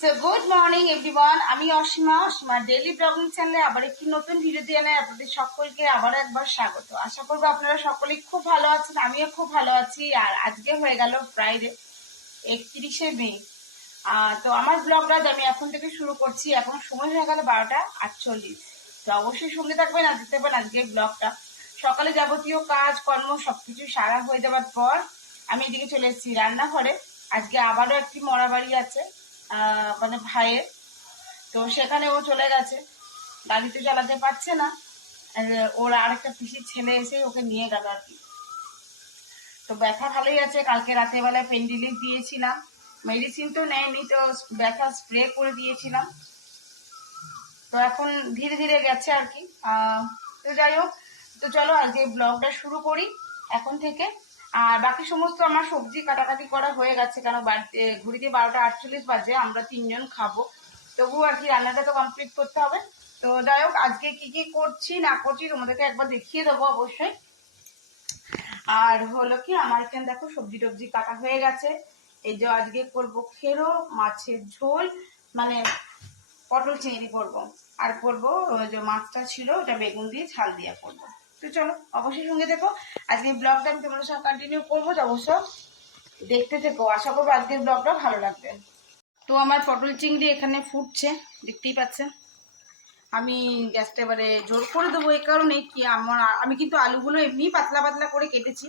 So good morning everyone, আমি Asima daily blogging চ্যানেলে আবার একটি নতুন ভিডিও দিয়ে নেয় আপনাদের সকলকে আবারও একবার স্বাগত। আশা করবো আপনারা সকলেই খুব ভালো আছেন, আমিও খুব ভালো আছি। আর আজকে হয়ে গেল ফ্রাইডে 31শে মে। তো আমার ব্লগটা আমি এখন থেকে শুরু করছি। এখন সময় হয়ে গেল 12টা 48। তো অবশ্যই সঙ্গে থাকবেন আর দেখতে পাবেন আজকের ব্লগটা। সকালে যাবতীয় কাজ কর্ম সবকিছু সারা হয়ে যাওয়ার পর আমি এদিকে চলে এসেছি রান্নাঘরে। আজকে আবারও একটি মরা বাড়ি আছে মানে ভাইয়ের। তো সেখানে ও চলে গেছে, গাড়িতে চালাতে পারছে না। ওর আরেকটা পিসির ছেলে এসে ওকে নিয়ে গেল আর কি। তো ব্যথা ভালোই আছে, কালকে রাতের বেলায় পেন রিলিফ দিয়েছিলাম, মেডিসিন তো নেয়নি, তো ব্যথা স্প্রে করে দিয়েছিলাম। তো এখন ধীরে ধীরে গেছে আর কি। তো যাই হোক, তো চলো আজকে ব্লগটা শুরু করি এখন থেকে। আর বাকি সমস্ত আমার সবজি কাটাকাটি করা হয়ে গেছে, কেন বাড়িতে ঘুরিতে 12টা 48 বাজে, আমরা 3জন খাবো, তবুও আর কি রান্নাটা তো কমপ্লিট করতে হবে। তো যাই হোক, আজকে কি কি করছি না করছি তোমাদেরকে একবার দেখিয়ে দেবো অবশ্যই। আর হলো কি, আমার এখানে দেখো সবজি টবজি কাটা হয়ে গেছে। এই যে আজকে করবো খেরো মাছের ঝোল, মানে পটল চিংড়ি করবো। আর করবো ওই যে মাছটা ছিল ওটা বেগুন দিয়ে ঝাল দিয়ে করবো। তো চলো অবশ্যই সঙ্গে দেখো, আজকে ব্লগটা আমি তোমাদের সঙ্গে কন্টিনিউ করবো, অবশ্য দেখতে থেকো। আশা করবো আজকের ব্লগটা ভালো লাগবে। তো আমার পটল চিংড়ি এখানে ফুটছে, দেখতেই পাচ্ছেন। আমি গ্যাসটা এবারে জোর করে দেবো, এই কারণে কি আমি কিন্তু আলুগুলো এমনি পাতলা পাতলা করে কেটেছি,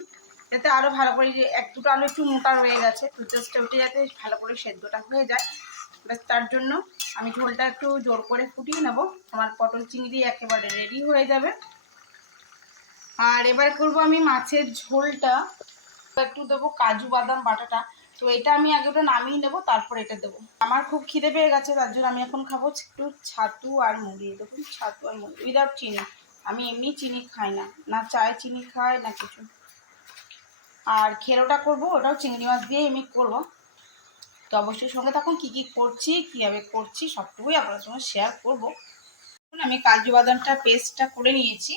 যাতে আরো ভালো করে, যে এক দুটো আলু একটু মোটা রয়ে গেছে, তো জাস্ট ওটা যাতে ভালো করে সেদ্ধটা হয়ে যায়, ব্যাস তার জন্য আমি ঝোলটা একটু জোর করে ফুটিয়ে নেবো। আমার পটল চিংড়ি একেবারে রেডি হয়ে যাবে। আর এবার করব আমি মাছের ঝোলটা, একটু দেবো কাজু বাদাম বাটাটা। তো এটা আমি আগে ওটা নামিয়ে নেবো, তারপর এটা দেবো। আমার খুব খিদে পেয়ে গেছে, তার জন্য আমি এখন খাবো একটু ছাতু আর মুড়ি। দেখুন, ছাতু আর মুড়ি উইদাউট চিনি। আমি এমনি চিনি খাই না, না চায় চিনি খাই না কিছু। আর খেরোটা করবো, ওটাও চিংড়ি মাছ দিয়ে এমনি করবো। তো অবশ্যই সঙ্গে থাকুন, কী কী করছি কীভাবে করছি সবটুকুই আপনার সঙ্গে শেয়ার করবো। আমি কাজু বাদামটা পেস্টটা করে নিয়েছি,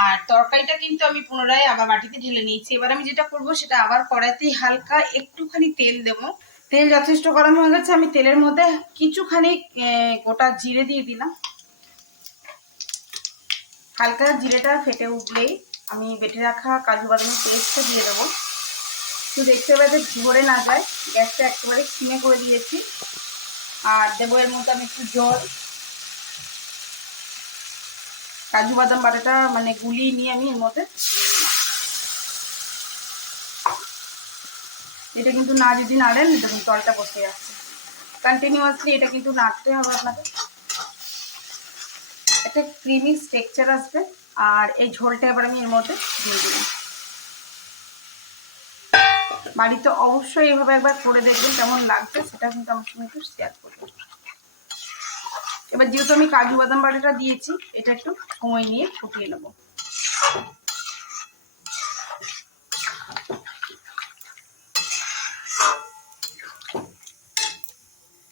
আর তরকারিটা কিন্তু আমি পুনরায় আবার বাটিতে ঢেলে নিয়েছি। এবার আমি যেটা করব সেটা আবার কড়াইতে হালকা একটুখানি তেল দেবো। তেল যথেষ্ট গরম হয়ে গেছে, আমি তেলের মধ্যে কিছুখানি গোটা জিরে দিয়ে দিলাম। হালকা জিরেটা ফেটে উঠলেই আমি বেটে রাখা কাজু বাদামের পেস্টটা দিয়ে দেবো। তো দেখতে পাবে ধরে না যায়, গ্যাসটা একেবারে সিমে করে দিয়েছি। আর দেবো এর মধ্যে আমি একটু জল। কাজু বাদাম বাটাটা মানে গুলিয়ে নিয়ে আমি এর মধ্যে এটা কিন্তু না যদি নাড়েন, দেখুন তলটা বসে যাচ্ছে। কন্টিনিউয়াসলি এটা কিন্তু নাড়তে হবে আপনাদের, একটা ক্রিমি টেক্সচার আসবে। আর এই ঝোলটা এবার আমি এর মধ্যে দিয়ে দিলাম। বাড়িতে অবশ্যই এইভাবে একবার করে দেখবেন কেমন লাগছে, সেটা কিন্তু আমার সঙ্গে একটু শেয়ার করবেন। এবার যেহেতু আমি কাজু বাদাম বাটাটা দিয়েছি, এটা একটু সময় নিয়ে ফুটিয়ে নেব।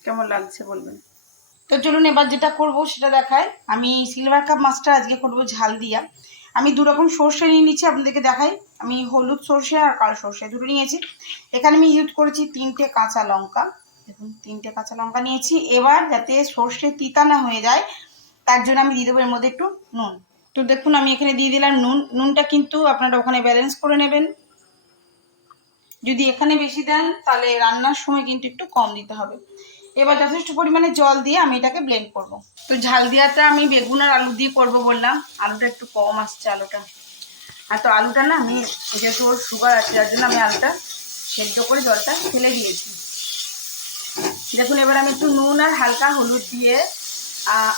কেমন লাগছে বলবেন। তো চলুন এবার যেটা করব সেটা দেখাই। আমি সিলভার কাপ মাছটা আজকে করব ঝাল দিয়া। আমি দু রকম সর্ষে নিয়ে নিচ্ছি, আপনাদেরকে দেখাই। আমি হলুদ সর্ষে আর কালো সর্ষে দুটো নিয়েছি। এখানে আমি ইউজ করেছি 3টে কাঁচা লঙ্কা। দেখুন 3টে কাঁচা লঙ্কা নিয়েছি। এবার যাতে সর্ষে তিতা না হয়ে যায়, তার জন্য আমি দিয়ে দেবো এর মধ্যে একটু নুন। তো দেখুন আমি এখানে দিয়ে দিলাম নুন। নুনটা কিন্তু আপনারা ওখানে ব্যালেন্স করে নেবেন, যদি এখানে বেশি দেন তাহলে রান্নার সময় কিন্তু একটু কম দিতে হবে। এবার যথেষ্ট পরিমাণে জল দিয়ে আমি এটাকে ব্লেন্ড করব। তো ঝাল দেওয়াটা আমি বেগুন আর আলু দিয়ে করবো বললাম, আলুটা একটু কম আসছে আলুটা। আর তো আলুটা না, আমি যেহেতু ওর সুগার আছে যার জন্য আমি আলুটা সেদ্ধ করে জলটা ফেলে দিয়েছি। দেখুন এবার আমি একটু নুন আর হালকা হলুদ দিয়ে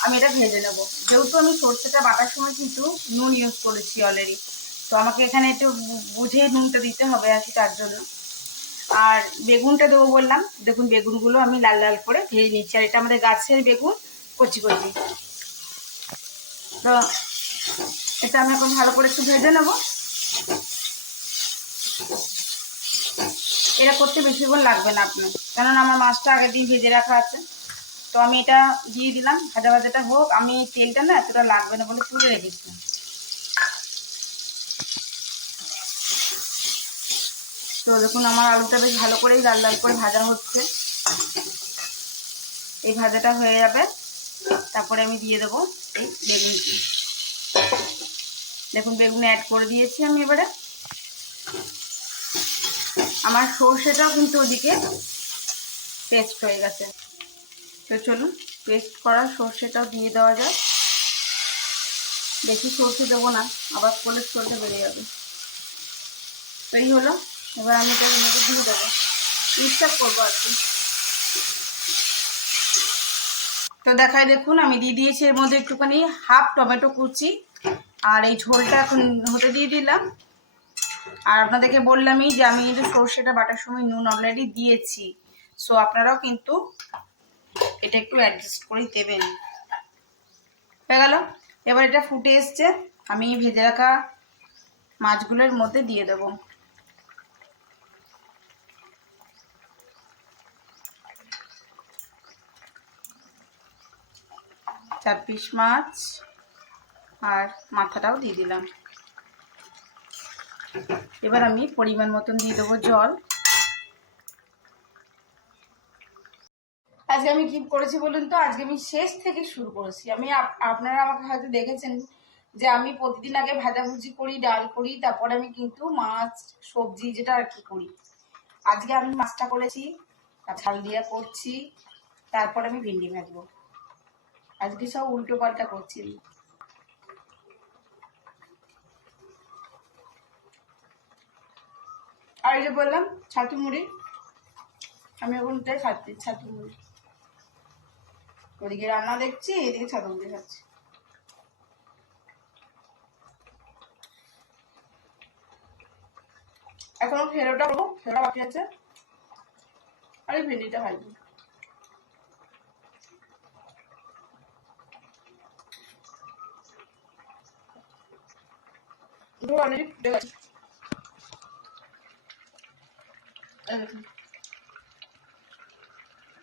আমি এটা ভেজে নেব। যেহেতু আমি সর্ষেটা বাটার সময় কিন্তু নুন ইউজ করেছি অলরেডি, তো আমাকে এখানে একটু বুঝে নুনটা দিতে হবে আর কি, তার জন্য। আর বেগুনটা দেবো বললাম, দেখুন বেগুনগুলো আমি লাল লাল করে ভেজে নিচ্ছি। আর এটা আমাদের গাছের বেগুন, কচি কচি। তো এটা আমি এখন ভালো করে একটু ভেজে নেব। এটা করতে বেশিক্ষণ লাগবে না আপনার, কেননা আমার মাছটা আগের দিন ভেজে রাখা আছে। তো আমি এটা দিয়ে দিলাম, ভাজা ভাজাটা হোক। আমি তেলটা না এতটা লাগবে না বলে তুলে রেখেছিলাম। তো দেখুন আমার আলুটা বেশ ভালো করেই লাল লাল করে ভাজা হচ্ছে। এই ভাজাটা হয়ে যাবে, তারপরে আমি দিয়ে দেবো এই বেগুনটি। দেখুন বেগুন অ্যাড করে দিয়েছি আমি। এবারে আমার সর্ষেটাও কিন্তু ওদিকে পেস্ট হয়ে গেছে। তো চলুন পেস্ট করা সর্ষেটাও দিয়ে দেওয়া যায়। বেশি সর্ষে দেবো না, আবার কোলেস্ট্রলটা বেড়ে যাবে। তো এই হলো, এবার আমি এটার মধ্যে দিয়ে দেবো, মিক্সআপ করবো আর কি। তো দেখায় দেখুন আমি দিয়ে দিয়েছি এর মধ্যে একটুখানি হাফ টমেটো কুচি, আর এই ঝোলটা এখন হতে দিয়ে দিলাম। আর আপনাদেরকে বললামই যে আমি কিন্তু সর্ষেটা বাটার সময় নুন অলরেডি দিয়েছি, সো আপনারাও কিন্তু এটা একটু অ্যাডজাস্ট করে দেবেন। হয়ে গেল। এবার এটা ফুটে এসছে, আমি ভেজে রাখা মাছগুলোর মধ্যে দিয়ে দেবো। 4 পিস মাছ আর মাথাটাও দিয়ে দিলাম। এবার আমি পরিমাণ মতন দিয়ে দেবো জল। আজকে আমি কি করেছি বলুন তো, আজকে আমি শেষ থেকে শুরু করেছি। আপনারা আমাকে হয়তো দেখেছেন যে আমি প্রতিদিন আগে ভাজাভুজি করি, ডাল করি, তারপরে আমি কিন্তু মাছ সবজি যেটা আর কি করি। আজকে আমি মাছটা করেছি, ঝাল দিয়া করছি, তারপরে আমি ভেন্ডি ভাজবো। আজকে সব উল্টো পাল্টা করছি। আর এই যে বললাম ছাতু মুড়ি, আমি এখন তাই খাচ্ছি ছাতু মুড়ি। ওদিকে রান্না দেখছি, এদিকে ছাতু মুড়ি খাচ্ছি। এখনো ফেরোটা করবো, ফেরোটা বাকি আছে, আর এই ভেন্ডিটা ভাজবো। অলরেডি ফুটে গেছে,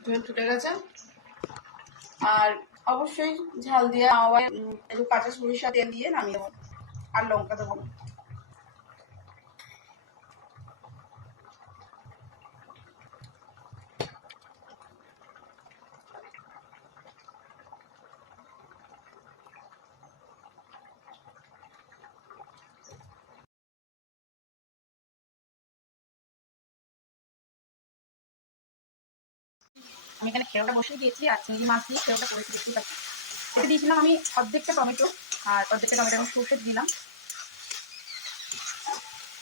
ঝোল ফুটে গেছে। আর অবশ্যই ঝাল দিয়ে আবার একটু কাঁচা সরিষা তেল দিয়ে নামিয়ে দেবো, আর লঙ্কা দেবো না। আমি এখানে খেরোটা বসিয়ে দিয়েছি, আর চিংড়ি মাছ দিয়ে খেরোটা করেছি, দেখতে পাচ্ছি। এটা দিয়েছিলাম আমি অর্ধেকটা টমেটো, আর অর্ধেকটা টমেটো আমি সর্ষে দিলাম।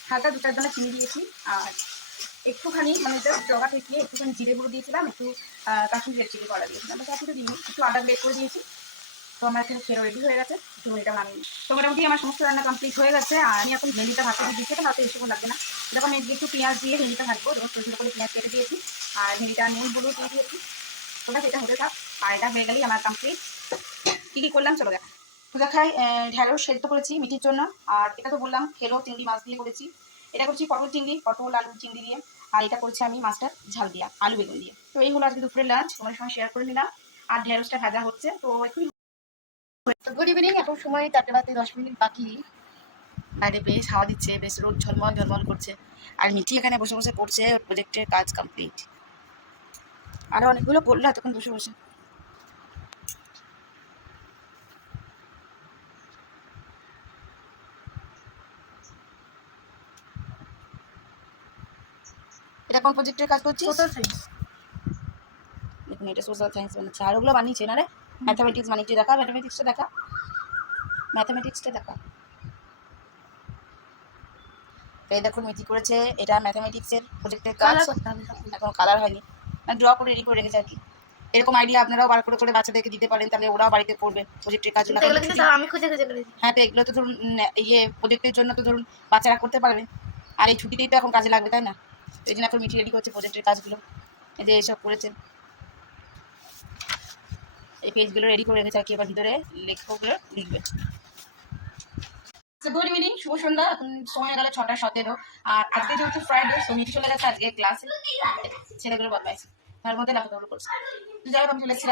হালকা 2-4 দানা চিনি দিয়েছি, আর একটুখানি মানে এটা জগা থেকে একটুখানি জিরে গুঁড়ো দিয়েছিলাম, একটু কাশ্মীরি রেড চিলি পাউডার দিয়েছিলাম, বাস আর কিছু দিইনি, একটু আদা বের করে দিয়েছি। তো আমার এখানে খেরো রেডি হয়ে গেছে, ঝোলটা নামিয়ে। তো মোটামুটি আমার সমস্ত রান্না কমপ্লিট হয়ে গেছে। আর আমি এখন ভেন্ডিটা ভাজতে দিয়ে দিচ্ছি, ভাতে বেশিক্ষণ লাগবে না। দেখো আমি একটু পেঁয়াজ দিয়ে ভেন্ডিটা ভাজবো, যেমন ছোটো ছোটো করে পেঁয়াজ কেটে দিয়েছি, আর ভেন্ডিটা নুন হলুদ দিয়ে দিয়েছি। ওটা সেটা হতে থাক, আর এটা হয়ে গেলেই আমার কমপ্লিট। কী কী করলাম চলো দেখা। তো দেখাই, ঢ্যাঁড়স সেদ্ধ করেছি মিঠির জন্য, আর এটা তো বললাম খেলো চিংড়ি মাছ দিয়ে করেছি। এটা করছি পটল চিংড়ি, পটল আলু চিংড়ি দিয়ে। আর এটা করছি আমি মাছটার ঝাল দিয়া আলু বেগুন দিয়ে। তো এই হলো আজকে দুপুরের লাঞ্চ, তোমার সঙ্গে শেয়ার করে নিলাম। আর ঢ্যাঁড়সটা ভাজা হচ্ছে, তো একটু। গুড ইভিনিং, এখন সময় 4টে বাজতে 10 মিনিট বাকি। বাইরে বেশ হাওয়া দিচ্ছে, বেশ রোদ ঝলমল ঝলমল করছে। আর মিঠি এখানে বসে বসে পড়ছে, প্রজেক্টের কাজ কমপ্লিট। আরো অনেকগুলো পড়লো এতক্ষণ বসে বসে। এটা কোন প্রজেক্টের কাজ করছিস? Social science. দেখুন এটা সোশ্যাল সায়েন্স বানাচ্ছে, আর ওগুলো বানিয়েছে না রে। ম্যাথামেটিক্স বানিয়েছে, দেখা ম্যাথামেটিক্সটা দেখা, ম্যাথামেটিক্সটা দেখা। তো এই দেখুন মিঠি করেছে, এটা ম্যাথামেটিক্সের প্রজেক্টের কাজ। এখন কালার হয়নি, মানে ড্র করে রেডি করে রেখেছে আর কি। এরকম আইডিয়া আপনারাও বার করে করে বাচ্চাদেরকে দিতে পারেন, তাহলে ওরাও বাড়িতে করবে প্রজেক্টের কাজগুলো। আমি খুঁজে খুঁজে করেছি। হ্যাঁ, তো এগুলো তো ধরুন ইয়ে প্রজেক্টের জন্য তো ধরুন বাচ্চারা করতে পারবে, আর এই ছুটিতেই তো এখন কাজে লাগবে, তাই না? এই জন্য এখন মিঠি রেডি করছে প্রজেক্টের কাজগুলো। এই যে এইসব করেছে, এই পেজগুলো রেডি করে রেখেছে আর কি, এবার ভিতরে লেখকগুলো লিখবে। গুড ইভিনিং, শুভ সন্ধ্যা। এখন সময় গেল 6টা 17। আর আজকে যেহেতু ফ্রাইডে, সো মিঠি চলে গেছে আজকে ক্লাসে, ছেলেগুলো বদলাইছে, তার মধ্যে লাফাদৌড় করছে। যাই হোক আমি চলে এসেছি।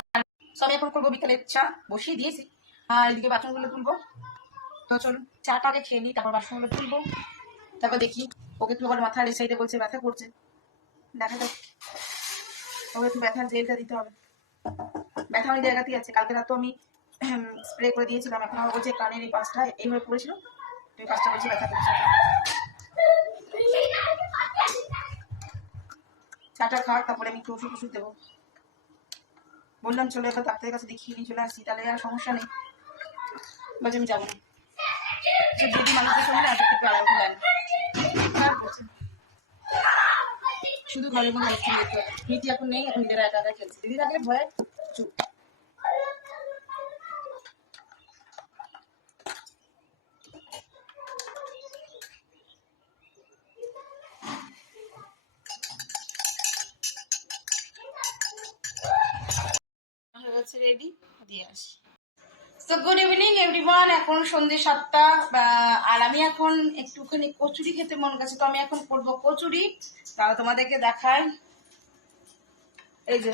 সো আমি এখন করবো বিকেলের চা, বসিয়ে দিয়েছি। আর এদিকে বাসনগুলো তুলবো। তো চলুন চাটা আগে খেয়ে নিই, তারপর বাসনগুলো তুলবো। তারপর দেখি, ওকে একটু আবার মাথার এই সাইডে বলছে ব্যথা করছে, দেখা যাক, ওকে একটু ব্যথার জেলটা দিতে হবে। ব্যথা অনেক জায়গাতেই আছে। কালকে রাত তো আমি স্প্রে করে দিয়েছিলাম, এখন আমার বলছে কানের এই পাশটা এইভাবে পড়েছিল, তো এই পাশটা বলছি ব্যথা করছে। চাটা খাওয়ার তারপরে আমি একটু ওষুধ ওষুধ দেবো। বললাম চলে এবার ডাক্তারের কাছে দেখিয়ে নিয়ে চলে আসছি, তাহলে আর সমস্যা নেই। বলছে আমি যাবো না, দিদি মানুষের সঙ্গে আসতে একটু আড়াই দেন শুধু ঘরের মধ্যে রেখে দিতে। মিটি এখন নেই, এখন নিজেরা একা একা খেলছে। দিদি থাকলে ভয়ে চুপ। হয়ে গেছে রেডি, দিয়ে আসি। তো গুড ইভিনিং এভরিওয়ান, এখন সন্ধ্যে 7টা। আর আমি এখন একটুখানি কচুরি খেতে মন গেছে, তো আমি এখন করবো কচুরি। তাহলে তোমাদেরকে দেখাই। এই যে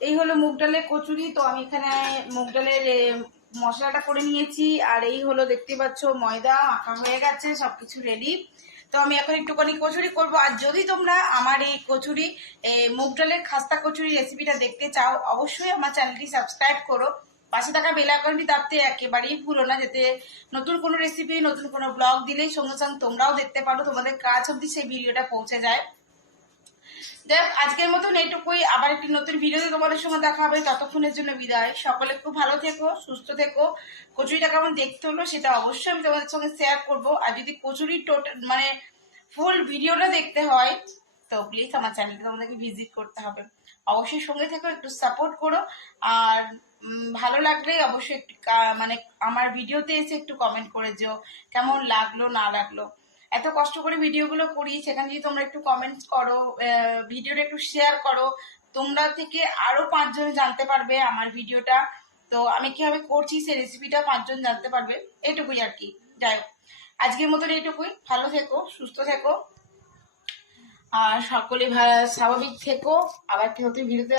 এই হলো মুগ ডালের কচুরি। তো আমি এখানে মুগ ডালের মশলাটা করে নিয়েছি, আর এই হলো দেখতে পাচ্ছ ময়দা মাখা হয়ে গেছে, সবকিছু রেডি। তো আমি এখন একটুখানি কচুরি করব। আর যদি তোমরা আমার এই কচুরি মুগ ডালের খাস্তা কচুরি রেসিপিটা দেখতে চাও, অবশ্যই আমার চ্যানেলটি সাবস্ক্রাইব করো, পাশে থাকা বেল আইকনটি দাবতে একেবারেই ভুলো না, যাতে নতুন কোনো রেসিপি নতুন কোনো ব্লগ দিলেই সঙ্গে সঙ্গে তোমরাও দেখতে পারো, তোমাদের কাজ অবধি সেই ভিডিওটা পৌঁছে যায়। দেখ আজকের মতন এইটুকুই, আবার একটি নতুন ভিডিওতে তোমাদের সঙ্গে দেখা হবে। ততক্ষণের জন্য বিদায়। সকলে খুব ভালো থেকো, সুস্থ থেকো। কচুরিটা কেমন দেখতে হলো সেটা অবশ্যই আমি তোমাদের সঙ্গে শেয়ার করব। আর যদি কচুরির টোটাল মানে ফুল ভিডিওটা দেখতে হয়, তো প্লিজ আমার চ্যানেলটা তোমাদেরকে ভিজিট করতে হবে। অবশ্যই সঙ্গে থেকো, একটু সাপোর্ট করো। আর ভালো লাগলে অবশ্যই একটু মানে আমার ভিডিওতে এসে একটু কমেন্ট করে যেও কেমন লাগলো না লাগলো। এত কষ্ট করে ভিডিওগুলো করি, সেখানে যদি তোমরা একটু কমেন্টস করো, ভিডিওটা একটু শেয়ার করো, তোমরা থেকে আরো 5 জন জানতে পারবে আমার ভিডিওটা। তো আমি কিভাবে করছি সেই রেসিপিটা 5 জন জানতে পারবে, এইটুকুই আর কি। যাই হোক, আজকের মতন এইটুকুই। ভালো থেকো, সুস্থ থেকো, আর সকলে স্বাভাবিক থেকো। আবার কি নতুন ভিডিওতে